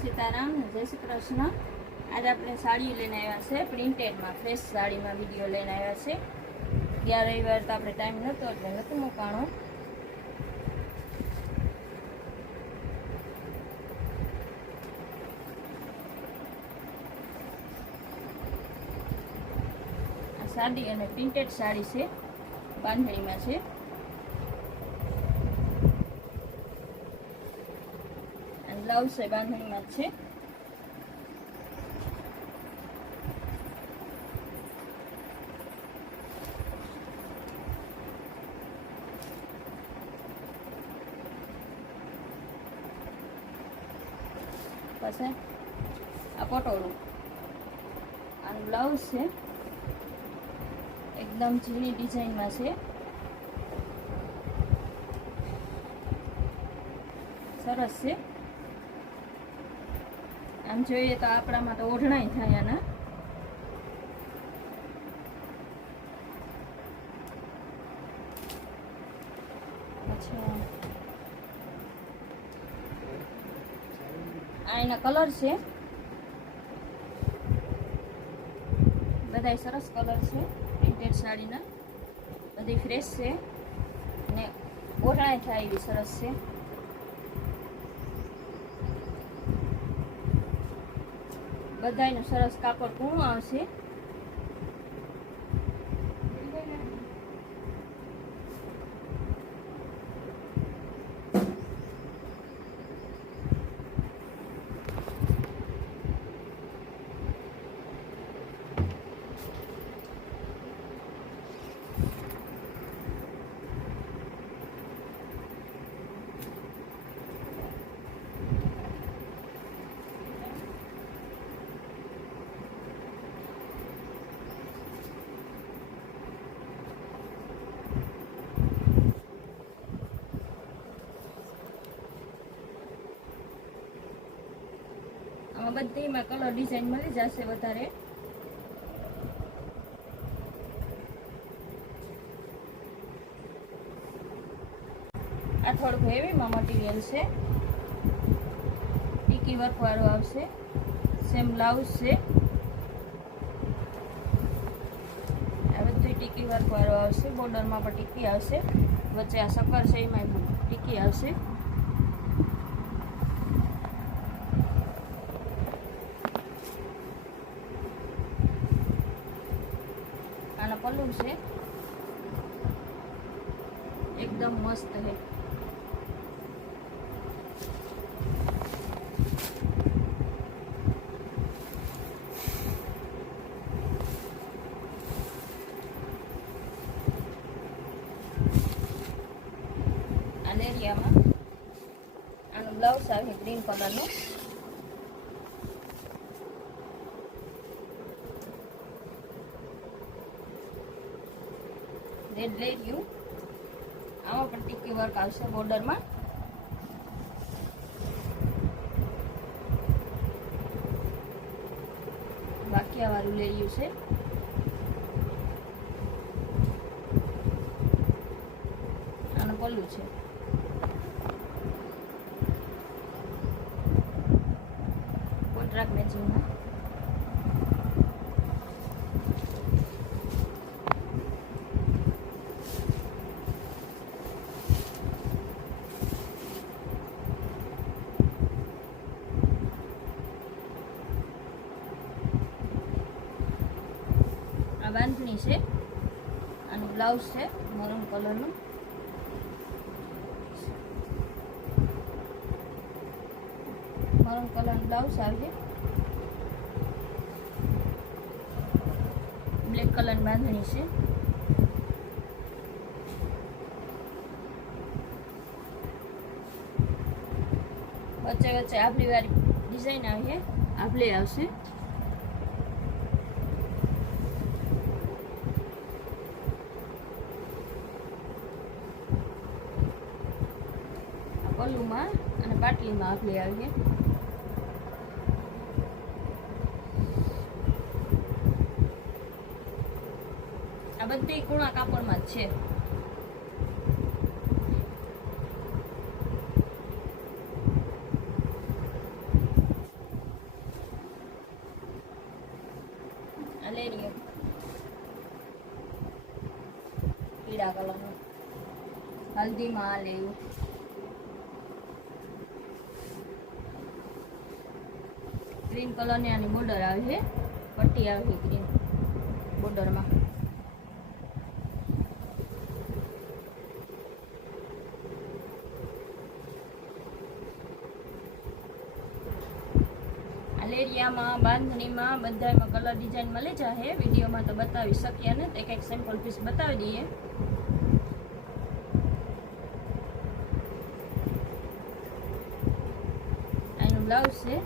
સીતારામ, જય શ્રી કૃષ્ણ। आज આપણે સાડી લઈને આવ્યા છે પ્રિન્ટેડમાં, ફ્રેશ સાડીમાં વિડીયો લઈને આવ્યા છે। ગયા રવિવાર તો આપણે ટાઈમ નહોતો એટલે નહોતું મૂકાણું। આ સાડી અને પ્રિન્ટેડ સાડી છે, બાંધણીમાં છે। બ્લાઉઝ છે બાંધણીમાં જ છે। પછી આ પટોળું, આનું બ્લાઉઝ છે, એકદમ ઝીણી ડિઝાઇનમાં છે, સરસ છે। આમ જોઈએ તો આપણામાં તો ઓઢણાય થાય આના। અચ્છા, આ એના કલર છે, બધાય સરસ કલર છે પ્રિન્ટેડ સાડીના, બધી ફ્રેશ છે અને ઓઢણાય થાય એવી સરસ છે। બધાયનું સરસ કાપડ કૂણું આવશે। આમાં બધીમાં કલર ડિઝાઇન મળી જશે વધારે। આ થોડુંક હેવીમાં મટીરિયલ છે, ટીકી વર્ક વાળું આવશે, સેમ બ્લાઉઝ છે, આ બધું ટીકી વર્ક વાળું આવશે, બોર્ડરમાં પણ ટીકી આવશે, વચ્ચે આ સક્કર છે એમાં ટીકી આવશે। આના પલ્લુ છે, એકદમ મસ્ત છે। આ લેરિયામાં આનું બ્લાઉઝ આવે ગ્રીન કલરનું, રેડ લેરિયું, આમાં પણ ટીકી વર્ક આવશે બોર્ડરમાં। બાકીયા વાળું લેરિયું છે, આનું પલ્લું છે, કોન્ટ્રાક્ટ મેચિંગમાં। આ બાંધણી છે, આનું બ્લાઉઝ છે મરૂન કલરનું, મરૂન કલરનું બ્લાઉઝ આવશે, બ્લેક કલરની બાંધણી છે। વચ્ચે વચ્ચે આભલી વાળી ડિઝાઇન આવશે, આભલી આવશે। પલ્લુમાં અને પાટલીમાં આભલી આવી છે। આ બધી કૂણા કાપડમાં જ છે। લેરીઓ પીળા કલરનો હલ્દીમાં આ લેવું ગ્રીન કલરની આની બોર્ડર આવે છે પટ્ટી આવે છે ગ્રીન બોર્ડરમાં લેરિયામાં બાંધણીમાં બધામાં કલર ડિઝાઇન મળી જાય વિડીયોમાં તો બતાવી શકીએ ને એક એક સેમ્પલ પીસ બતાવી દઈએ આનું બ્લાઉઝ છે